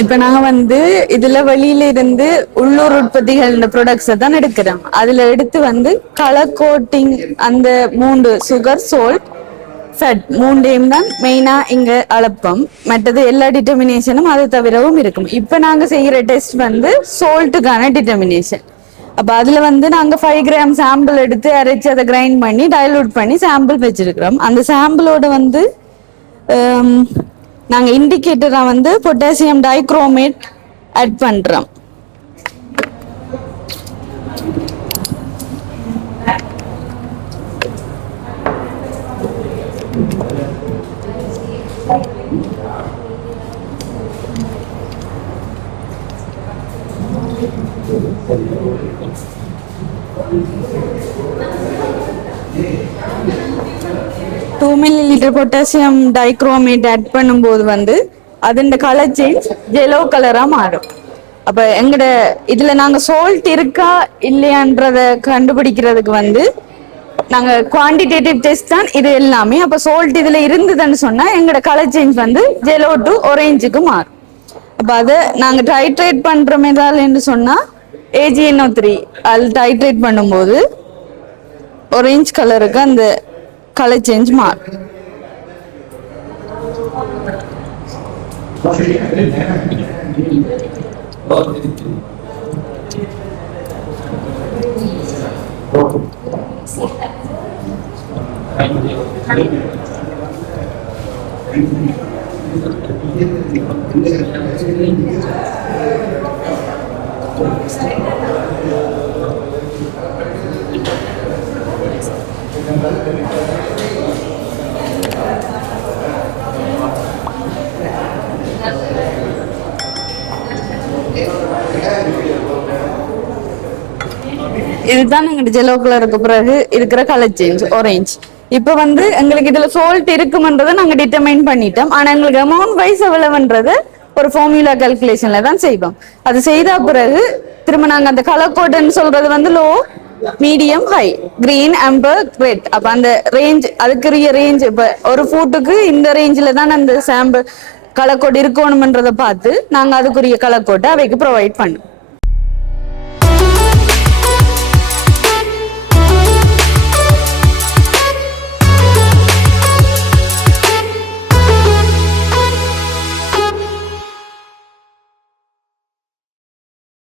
இப்ப நாங்க இதுல வெளியில இருந்து உள்ளூர் உற்பத்திகள் இந்த ப்ராடக்ட்ஸை தான் எடுக்கிறோம். அதுல எடுத்து கலர் கோட்டிங் அந்த 3 சுகர் சோல்ட் ஃபேட் மூண்டையும் தான் மெயினா இங்க அளப்பம். மற்றது எல்லா டிட்டர்மினேஷனும் அது தவிரவும் இருக்கும். இப்ப நாங்க செய்யற டெஸ்ட் சோல்ட்டுக்கான டிட்டர்மினேஷன். அப்ப அதுல நாங்க 5 கிராம் சாம்பிள் எடுத்து அரைச்சு அதை கிரைண்ட் பண்ணி டைலூட் பண்ணி சாம்பிள் வச்சிருக்கிறோம். அந்த சாம்பிளோட நாங்க இண்டிகேட்டரா பொட்டாசியம் டைக்ரோமேட் ஆட் பண்றோம். 2 milliliter பொட்டாசியம் டைக்ரோமேட் ஆட் பண்ணும்போது அதோட கலர் சேஞ்ச் yellow கலரா மாறும். அப்ப எங்கட இதுல நாங்க சால்ட் இருக்கா இல்லையான்றத கண்டுபிடிக்கிறதுக்கு நாங்க குவான்டிடேட்டிவ் டெஸ்ட் தான் இது எல்லாமே. அப்ப சால்ட் இதுல இருந்ததுன்னு சொன்னா எங்கட கலர் சேஞ்ச் yellow டு orangeக்கு மாறும். அப்ப அதை நாங்க டைட்ரேட் பண்ற மெதால்னு சொன்னா AgNO3 அது டைட்ரேட் பண்ணும்போது orange கலருக்கு அந்த கலர் சேஞ்ச் மாறும். இதுதான் எங்க ஜெலோ கலருக்கு பிறகு இருக்கிற கலர் சேஞ்ச் ஆரஞ்சு. இப்ப எங்களுக்கு இதுல சால்ட் இருக்குமன்றதை நாங்க டிட்டர்மைன் பண்ணிட்டோம். ஆனா எங்களுக்கு அமௌண்ட் வைஸ் எவ்வளவுன்றது ஒரு ஃபார்முலா கால்குலேஷன்ல தான் செய்வோம். அது செய்த பிறகு திரும்ப நாங்க அந்த கலர் கோடுன்னு சொல்றது low, medium, high, green, amber, red. அப்ப அந்த ரேஞ்ச் அதுக்குரிய ரேஞ்ச் இப்ப ஒரு ஃபுட்டுக்கு இந்த ரேஞ்சில தான் அந்த சாம்பிள் கலர் கோட் இருக்கணும்ன்றதை பார்த்து நாங்க அதுக்குரிய கலர் கோட்டை அவைக்கு ப்ரொவைட் பண்ணோம்.